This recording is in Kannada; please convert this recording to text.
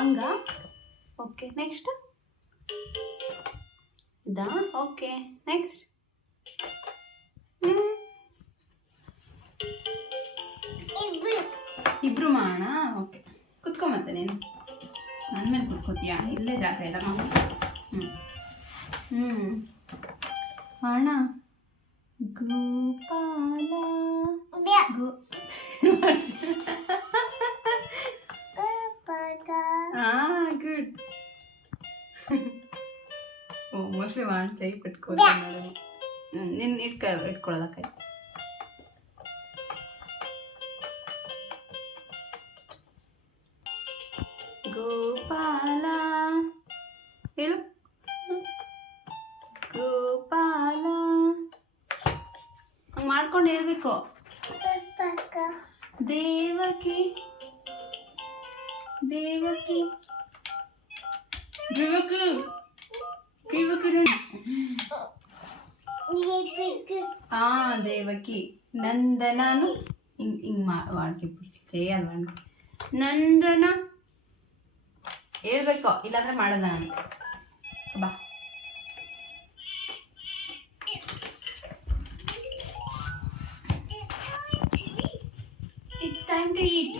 ಅಂಗ. ಓಕೆ, ನೆಕ್ಸ್ಟ್ ಇದಾ. ಓಕೆ, ನೆಕ್ಸ್ಟ್ ಇಬ್ರು ಮಾಡೋಣ. ಓಕೆ, ಕುತ್ಕೊ ಮತ್ತೆ ನೀನು ನನ್ನ ಮೇಲೆ ಕುತ್ಕೋತೀಯಾ? ಇಲ್ಲೇ ಜಾಗ ಇಲ್ಲ ಮಮ್ಮಿ. ಮಾಡೋಣ. ಗೋಪಾಲ ಗುಡ್. ಓ ಮೋಸ್ಟ್ಲಿ ಮಾಡಿ ಚೈ ಪಟ್ಕೋತೀನಿ. ನಿನ್ನ ಇಟ್ಕೊಳ್ಳೋದ ಕೈ. ಗೋಪಾಲ ಹೇಳು. ಗೋಪಾಲ ಹಂಗೆ ಮಾಡ್ಕೊಂಡು ಹೇಳ್ಬೇಕು. ದೇವಕಿ ದೇವಕಿ ದೇವಕಿ ದೇವಕಿ. ಹಾ, ದೇವಕಿ. ನಂದನಾನು ಹಿಂಗೆ ಹಿಂಗೆ ಮಾಡ್ಕೆ చేయಲ್ಲ. ನಂದನ ಹೇಳ್ಬೇಕು, ಇಲ್ಲಾಂದ್ರೆ ಮಾಡಲ್ಲ ನಾನು. ಬಾ. It's time to eat.